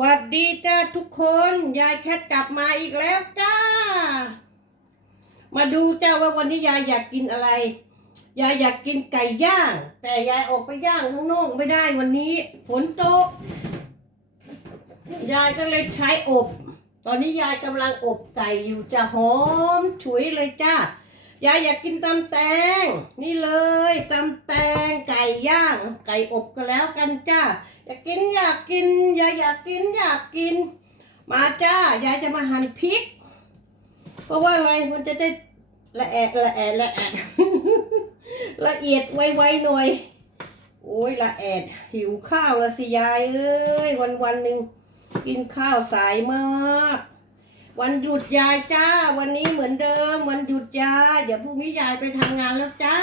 วัดดีจ้าทุกคน ยายแคทกลับมาอีกแล้วจ้า มาดูจ้าว่าวันนี้ยายอยากกินอะไร ยายอยากกินไก่ย่าง แต่ยายออกไปย่างข้างนอกไม่ได้วันนี้ ฝนตก ยายก็เลยใช้อบ ตอนนี้ยายกำลังอบไก่อยู่จะหอมฉุยเลยจ้ายายอยากกินตำแตง นี่เลยตำแตงไก่ย่าง ไก่อบก็แล้วกันจ้า อยากกินอยากกินยายอยากกินอยากกิน มาจ้ายายจะมาหั่นพริก เพราะว่าอะไรมันจะได้ละแอะละแอะละแอะละเอียดไวๆหน่อย โอ้ยละแอดหิวข้าวละสิยายเอ้ยวันวันหนึ่งกินข้าวสายมาก วันหยุดยายจ้า วันนี้เหมือนเดิม วันหยุดยายเดี๋ยวพรุ่งนี้ยายไปทำงานแล้วจ้า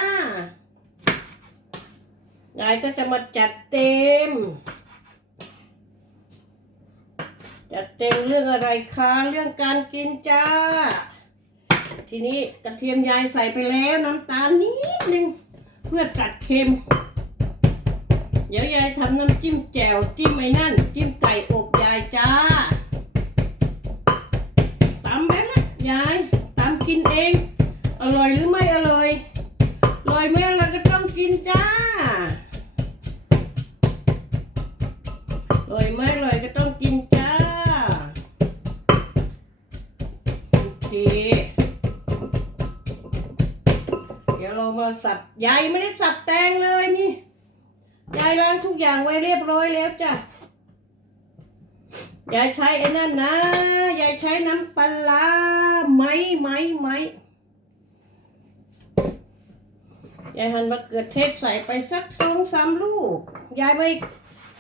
ยายก็จะมาจัดเต็ม จัดเต็มเรื่องอะไรคะเรื่องการกินจ้า ทีนี้กระเทียมยายใส่ไปแล้วน้ำตาลนิดนึงเพื่อตัดเค็ม เดี๋ยวยายทำน้ำจิ้มแจ่วจิ้มไอ้นั่น จิ้มไก่อบยายจ้าตำแบบนั้นยายตำกินเอง อร่อยหรือไม่อร่อยอร่อยไหมเราก็ต้อง ร่อยไหมอร่อยก็ต้องกินจ้า โอเค เดี๋ยวเรามาสับยายไม่ได้สับแตงเลยนี่ ยายล้างทุกอย่างไว้เรียบร้อยแล้วจ้ะ ยายใช้ไอ้นั่นนะ ยายใช้น้ำปลาร้าไหมไหมไหมยายหั่นมะเขือเทศใส่ไปสักสองสามลูก ยายไม่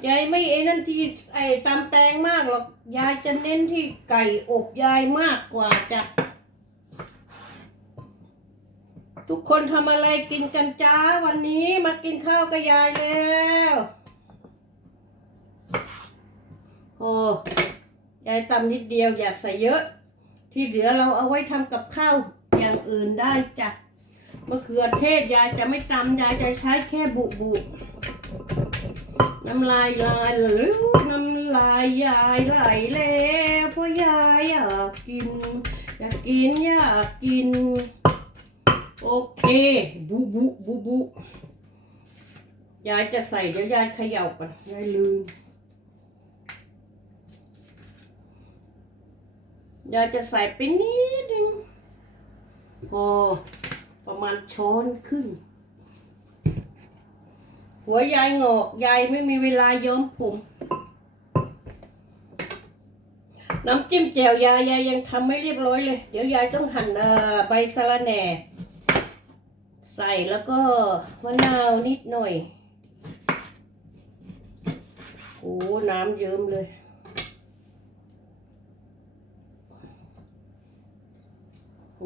ยายไม่ไอ้นั่นที่ไอ้ตำแตงมากหรอกยายจะเน้นที่ไก่อบยายมากกว่าจ้ะทุกคนทำอะไรกินกันจ้าวันนี้มากินข้าวกับยายแล้วโอ้ยายตำนิดเดียวอย่าใส่เยอะ ที่เหลือเราเอาไว้ทำกับข้าวอย่างอื่นได้จ้ะมะเขือเทศยายจะไม่ตำยายจะใช้แค่บุบุ น้ำลายลายน้ำลายยายไหลแล้วเพราะยายอยากกิน อยากกินอยากกิน โอเคบุบุบุบุยายจะใส่เดี๋ยวยายเขย่าก่อนยายลืมยายจะใส่ไปนิดนึงพอประมาณช้อนครึ่ง หัวยายงอกยายไม่มีเวลาย้อมผมน้ำจิ้มแจ่วยายยายยังทำไม่เรียบร้อยเลย เดี๋ยวยายต้องหั่นใบสะระแหน่ ใส่แล้วก็มะนาวนิดหน่อยโอ้น้ำเยิ้มเลย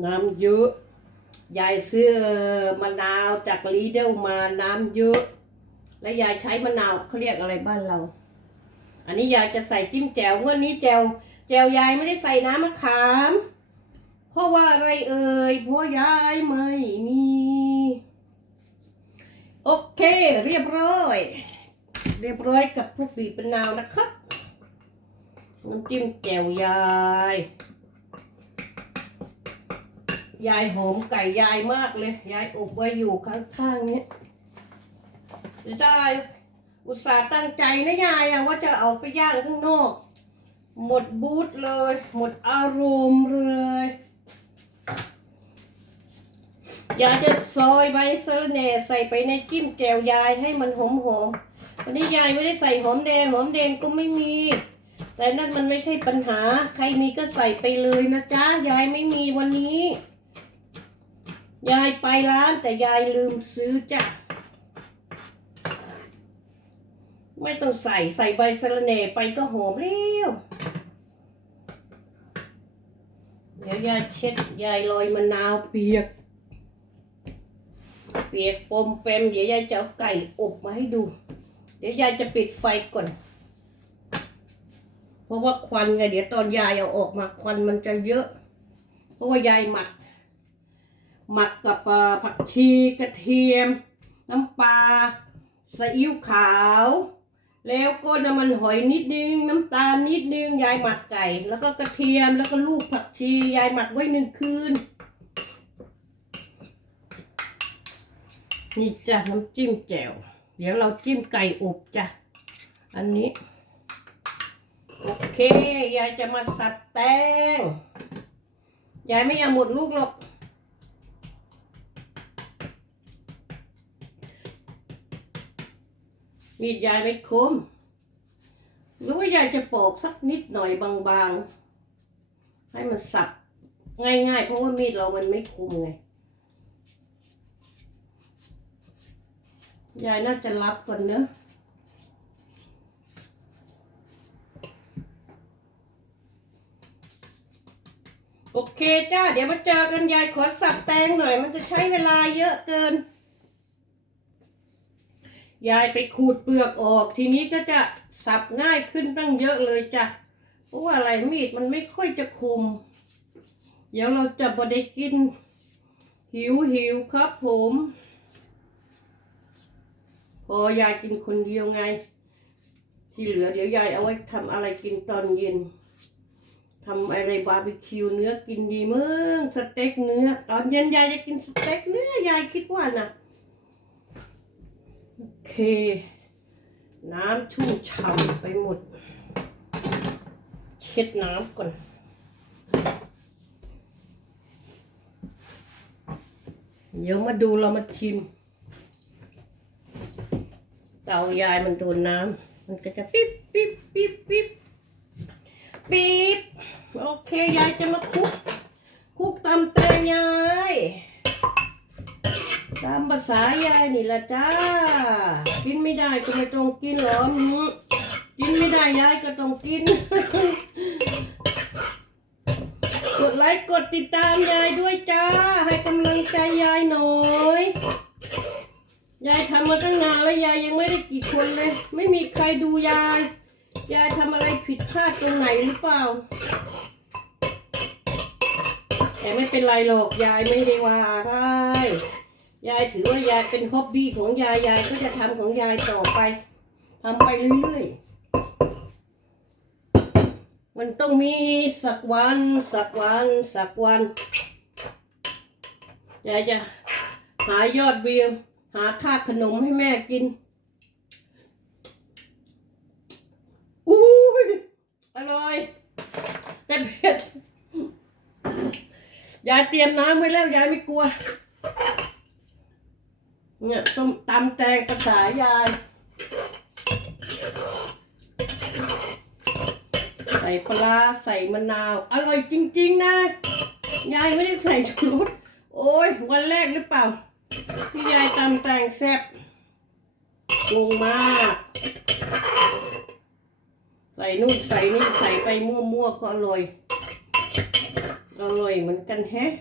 น้ำเยอะ ยายซื้อมะนาวจากลีเดลมาน้ำเยอะ แล้วยายใช้มะนาวเขาเรียกอะไรบ้านเรา อันนี้ยายจะใส่จิ้มแจ่วเมื่อนี้แจ่วแจ่วยายไม่ได้ใส่น้ำมะขาม เพราะว่าอะไรเอ่ยเพราะยายไม่มี โอเค เรียบร้อย เรียบร้อยกับพวกบีบมะนาวนะครับน้ำจิ้มแจ่วยาย ยายหอมไก่ยายมากเลย ยายอบไว้อยู่ข้างๆเนี้ยเสียดายอุตส่าห์ตั้งใจนะยายอะว่าจะเอาไปย่างข้างนอก หมดบูธเลย หมดอารมณ์เลยอยายจะซอยใบสะระแหน่ใส่ไปในจิ้มแจ่วยายให้มันหอมหอมวันนี้ยายไม่ได้ใส่หอมแดงหอมแดงก็ไม่มี แต่นั่นมันไม่ใช่ปัญหา ใครมีก็ใส่ไปเลยนะจ๊ะยายไม่มีวันนี้ ยายไปร้านแต่ยายลืมซื้อจ้ะ ไม่ต้องใส่ใส่ใบสะระแหน่ไปก็หอมเร็วเดี๋ยวยายเช็ดยายลอยมะนาวเปียก เปียกปมเปมเดี๋ยวยายจะเอาไก่อบมาให้ดู เดี๋ยวยายจะปิดไฟก่อน เพราะว่าควันไงเดี๋ยวตอนยายเอาออกมาควันมันจะเยอะ เพราะว่ายายหมัก หมักกับเอ่อผักชีกระเทียม น้ำปลาซีอิ๊วขาว แล้วก็น้ำมันหอยนิดนึง น้ำตาลนิดนึง ยายหมักไก่ แล้วก็กระเทียมแล้วก็ลูกผักชี ยายหมักไว้หนึ่งคืน นี่จ้ะน้ำจิ้มแจ่ว เดี๋ยวเราจิ้มไก่อบจ้ะ อันนี้ โอเค ยายจะมาสับแตง ยายไม่เอากหมดลูกหรอก มีดยายไม่คมหรือว่ายายจะปอกสักนิดหน่อยบางๆ ให้มันสับง่ายๆ เพราะว่ามีดเรามันไม่คมไง ยายน่าจะรับก่อนเนอะโอเคจ้า เดี๋ยวมาเจอกันยายขอสับแตงหน่อย มันจะใช้เวลาเยอะเกิน ยายไปขูดเปลือกออก ทีนี้ก็จะสับง่ายขึ้นตั้งเยอะเลยจ้ะ เพราะว่าอะไรมีดมันไม่ค่อยจะคม เดี๋ยวเราจะบได้กิน หิวหิวครับผมพอยายกินคนเดียวไง ที่เหลือเดี๋ยวยายเอาไว้ทำอะไรกินตอนเย็นทำอะไรบาร์บีคิวเนื้อกินดีมึงสเต็กเนื้อ ตอนเย็นยายจะกินสเต็กเนื้อยายคิดว่านะโอ เค น้ำชุ่มฉ่ำไปหมด เช็ดน้ำก่อนเดี๋ยวมาดูเรามาชิม เตายายมันโดนน้ำมันก็จะปิ๊บปิ๊บปิ๊บปิ๊บปิ๊บโอเค ยายจะมาคลุกคลุกตำแตงยาย ตามภาษายายนี่ละจ้า กินไม่ได้ก็ไม่ต้องกินหรอมกินไม่ได้ยายก็ต้องกิน กดไลค์กดติดตามยายด้วยจ้า ให้กำลังใจยายหน่อยยายทำมาตั้งนานแล้วยายยังไม่ได้กี่คนเลย ไม่มีใครดูยายยายทำอะไรผิดพลาดตรงไหนหรือเปล่า แต่ไม่เป็นไรหรอกยายไม่ได้ว่าอะไร ยายถือว่ายายเป็นฮอบบี้ของยาย ยายก็จะทำของยายต่อไปทำไปเรื่อยๆ มันต้องมีสักวันสักวันสักวัน ยายจะหายอดวิวหาค่าขนมให้แม่กินอุ้ยอร่อย แต่เผ็ดยายเตรียมน้ำไว้แล้ว ยายไม่กลัว เนี่ยต้มตำแตงภาษายาย ใส่ปลาใส่มะนาว อร่อยจริง ๆ นะ ยายไม่ได้ใส่ชูรสโอ้ย วันแรกหรือเปล่า ที่ยายตำแตงแซ่บงงมาก ใส่นู่นใส่นี่ใส่ไปมั่วๆก็อร่อยอร่อยเหมือนกันแฮะ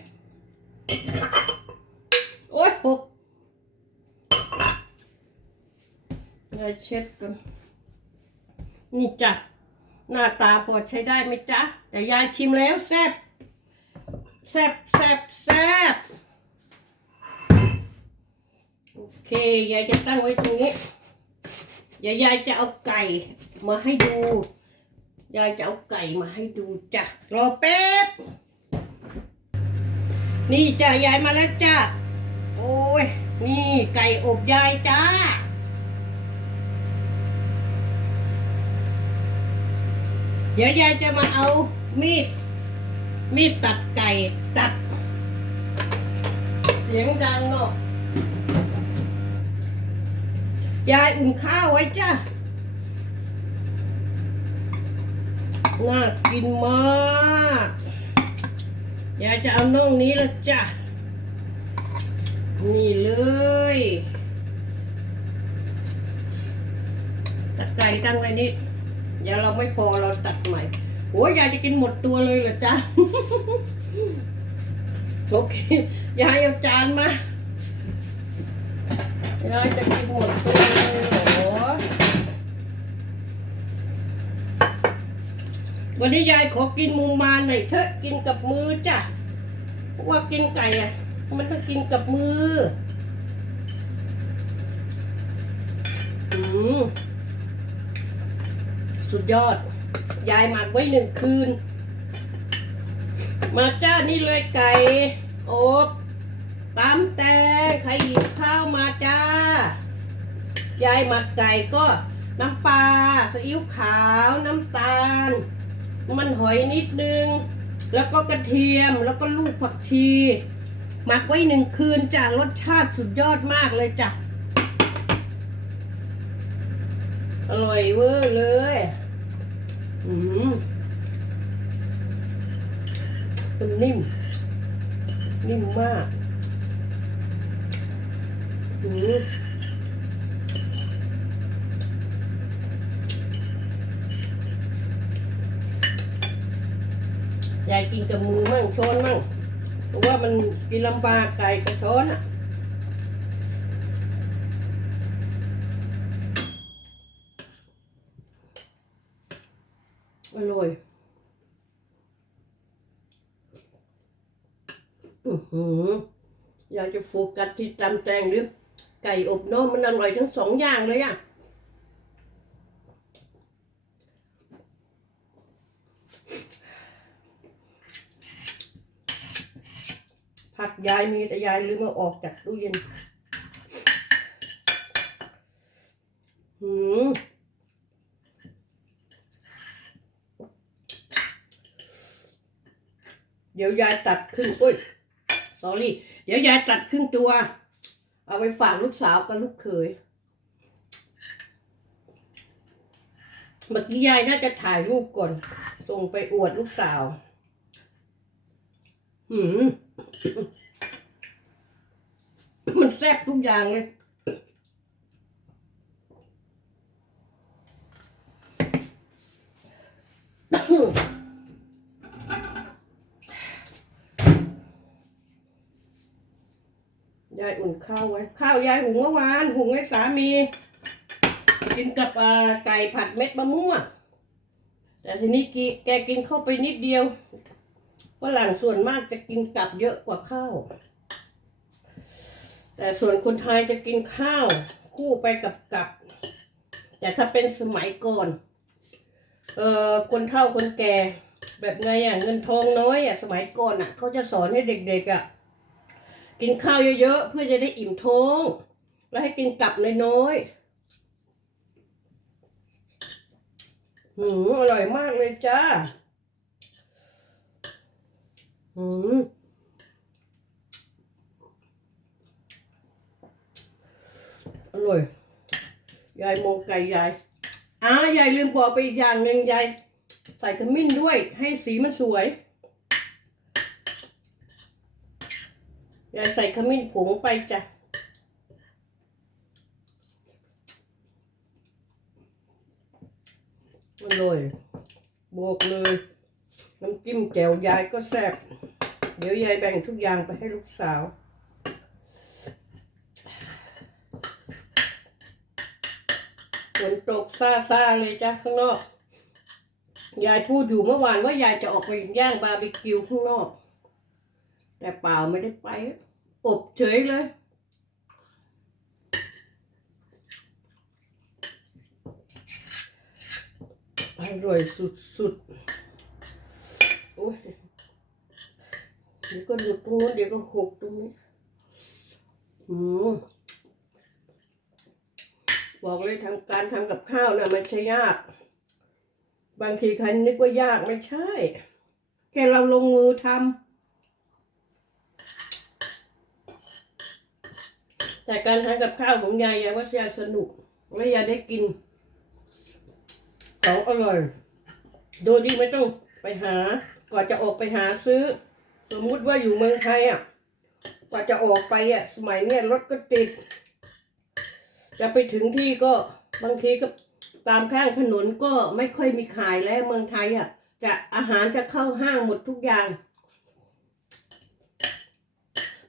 โอ๊ยหก ยายเช็ดกันนี่จ้ะหน้าตาพอใช้ได้ไหมจ๊ะ แต่ยายชิมแล้วแซ่บแซ่บแซ่บแซ่บโอเค ยายจะตั้งไว้ตรงนี้เดี๋ยวยายจะเอาไก่มาให้ดู ยายจะเอาไก่มาให้ดูจ้ะ รอแป๊บ นี่จ้ะยายมาแล้วจ้ะ โอ้ย นี่ไก่อบยายจ้า เดี๋ยวยายจะมาเอามีด มีดตัดไก่ตัด เสียงดังเนาะยายอุ่นข้าวไว้จ้ะ น่ากินมากยายจะเอาน่องนี้ละจ้ะ นี่เลยตัดไก่ตั้งไว้นิด ดี๋ยวเราไม่พอเราตัดใหม่โอ้ยยายจะกินหมดตัวเลยเหรอจ๊ะโอเคยายเอาจานมายายจะกินหมดตัวเลยเหรอวันนี้ยายขอกินมูมานหน่อยเถอะกินกับมือจ้ะเพราะว่ากินไก่อะมันต้องกินกับมือ อืม สุดยอด ยายหมักไว้หนึ่งคืน มาจ้านี่เลยไก่อบตำแตงใครหยิบข้าวมาจ้า ยายหมักไก่ก็น้ำปลาซีอิ๊วขาวน้ำตาล มันหอยนิดนึง แล้วก็กระเทียมแล้วก็ลูกผักชี หมักไว้หนึ่งคืนจ้ะรสชาติสุดยอดมากเลยจ้ะ อร่อยเวอร์เลย อืมมันนิ่ม นิ่มมากอืมยายกินกับมือมั่งช้อนมั่งเพราะว่ามันกินลำบากไก่กับช้อนอะ อร่อยอือหืออยากจะโฟกัสที่ตำแตงหรือไก่อบเนาะมันอร่อยทั้งสองอย่างเลยอะผักยายมีแต่ยายลืมเอาออกจากตู้เย็น หืม เดี๋ยวยายตัดครึ่งอุ้ย sorry เดี๋ยวยายตัดครึ่งตัว เอาไปฝากลูกสาวกับลูกเขย เมื่อกี้ยายน่าจะถ่ายรูปก่อน ส่งไปอวดลูกสาว หืมมันแซ่บทุกอย่างเลยยายอุ่นข้าวไว้ ข้าวยายหุงเมื่อวานหุงให้สามี กินกับไก่ผัดเม็ดมะม่วงแต่ทีนี้กีแกกินเข้าไปนิดเดียวฝรั่งส่วนมากจะกินกับเยอะกว่าข้าว แต่ส่วนคนไทยจะกินข้าวคู่ไปกับกับ แต่ถ้าเป็นสมัยก่อนเอ่อคนเฒ่าคนแก่ แบบไงอะเงินทองน้อยอะสมัยก่อนอะ เขาจะสอนให้เด็กๆอะ กินข้าวเยอะๆ เพื่อจะได้อิ่มท้อง แล้วให้กินกลับน้อยๆหืมอร่อยมากเลยจ้าหืมอร่อย ยายโมงไก่ยายอ้ายายลืมบอกไปอีกอย่างหนึ่งยายใส่ขมิ้นด้วย ให้สีมันสวย ยายใส่ขมิ้นผงไปจ้ะอร่อยบอกเลย น้ำจิ้มแจ่วยายก็แซ่บเดี๋ยวยายแบ่งทุกอย่างไปให้ลูกสาว ฝนตกซาซาเลยจ้ะข้างนอก ยายพูดอยู่เมื่อวานว่ายายจะออกไปย่างบาร์บีคิวข้างนอก แต่เปล่าไม่ได้ไป อบเฉยเลย อร่อยสุดๆ โอ้ยเดี๋ยวก็หลุดตรงนู้นเดี๋ยวก็หกตรงนี้อืมบอกเลยทำการทำกับข้าวนะมันใช่ยาก บางทีใครนึกว่ายากไม่ใช่ แค่เราลงมือทำ แต่การทำกับข้าวของยายยายว่ายายสนุก และยายได้กินของอร่อย โดยที่ไม่ต้องไปหา ก่อนจะออกไปหาซื้อ สมมุติว่าอยู่เมืองไทยอะกว่าจะออกไปอะ สมัยเนี้ยรถก็ติด จะไปถึงที่ก็บางทีก็ตามข้างถนนก็ไม่ค่อยมีขายแล้วเมืองไทยอะ จะอาหารจะเข้าห้างหมดทุกอย่าง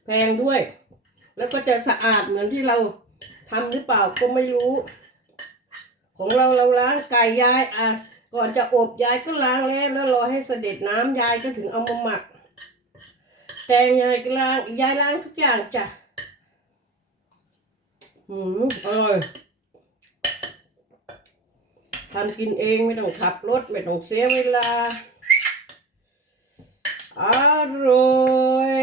แพงด้วย แล้วก็จะสะอาดเหมือนที่เราทำหรือเปล่าก็ไม่รู้ ของเราเราล้างไก่ยายอะก่อนจะอบยายก็ล้างแล้วแล้วรอให้เสด็จน้ำยายก็ถึงเอามาหมัก แตงยายก็ล้างยายล้างทุกอย่างจ้ะอืมอร่อยทำกินเองไม่ต้องขับรถไม่ต้องเสียเวลาอร่อย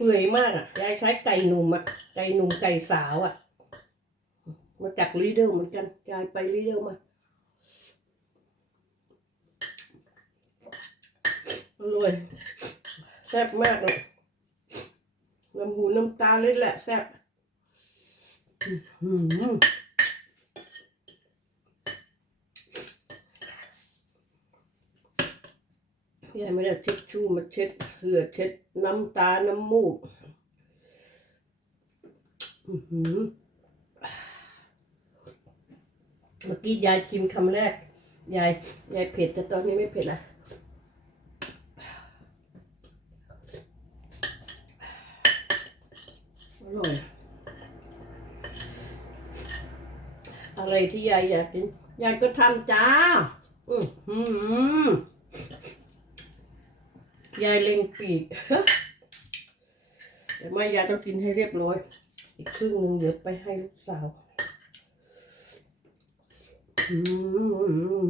เปื่อยมากอะยายใช้ไก่หนุ่มอะ ไก่หนุ่มไก่สาวอะ มาจากลีเดอร์เหมือนกันยายไปลีเดอร์มา อร่อย แซ่บมากเลยน้ำหูน้ำตาเลยแหละแซ่บอื้อหือ ยายไม่ได้ทิชชู่มาเช็ดเหือเช็ดน้ำตา น้ำมูกเมื่อกี้ยายชิมคำแรก ยายยายเผ็ดแต่ตอนนี้ไม่เผ็ดละอร่อย อะไรที่ยายอยากกินยายก็ทำจ้า อือหือ ยายเล็งปีกแต่ไม่ยายต้องกินให้เรียบร้อย อีกครึ่งหนึ่งเดี๋ยวไปให้ลูกสาวอืม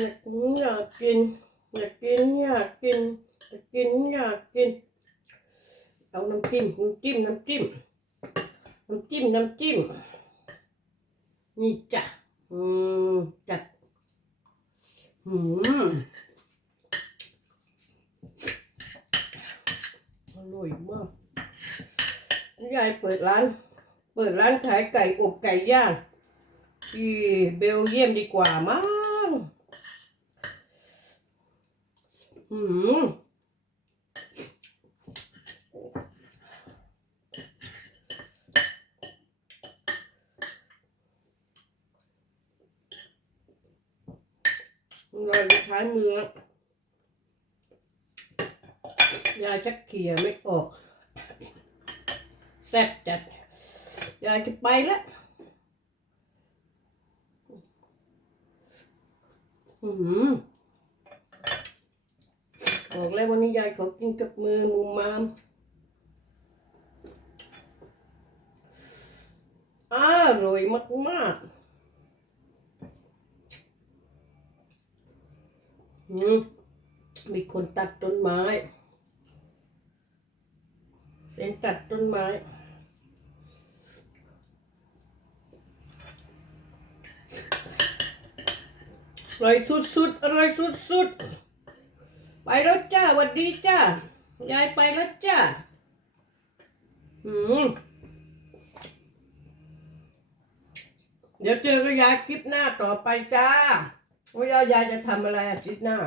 อยากกินอยากกินอยากกินอยากกินอยากกินอยากกิน เอาน้ำจิ้มน้ำจิ้มน้ำจิ้มน้ำจิ้มน้ำจิ้มนี่จ้ะอืมจัด อืมอร่อยมากยายเปิดร้าน เปิดร้านขายไก่อบไก่ย่างที่เบลเยียมดีกว่ามั้งอืม รอยท้ายมือยายจะเขี่ยไม่ออก แซ่บจัด ยายจะไปแล้วอือหือบอกแล้ววันนี้ยายขอกินกับมือมุมมามอร่อยมากๆ มีคนตัดต้นไม้ เส้นตัดต้นไม้ อร่อยสุดๆ อร่อยสุดๆ ไปแล้วจ้าหวัดดีจ้า ยายไปแล้วจ้า อืมเดี๋ยวเจอกับยายคลิปหน้าต่อไปจ้า ว่ายายจะทำอะไรอาทิตย์หน้า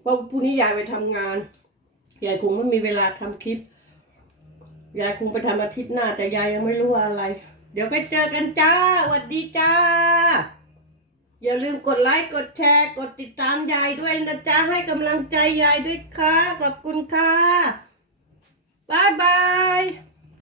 เพราะพรุ่งนี้ยายไปทำงาน ยายคงไม่มีเวลาทำคลิป ยายคงไปทำอาทิตย์หน้า แต่ยายยังไม่รู้ว่าอะไร เดี๋ยวก็เจอกันจ้าสวัสดีจ้า อย่าลืมกดไลค์ กดแชร์ กดติดตามยายด้วยนะจ๊ะ ให้กำลังใจยายด้วยค่ะ ขอบคุณค่ะบายบาย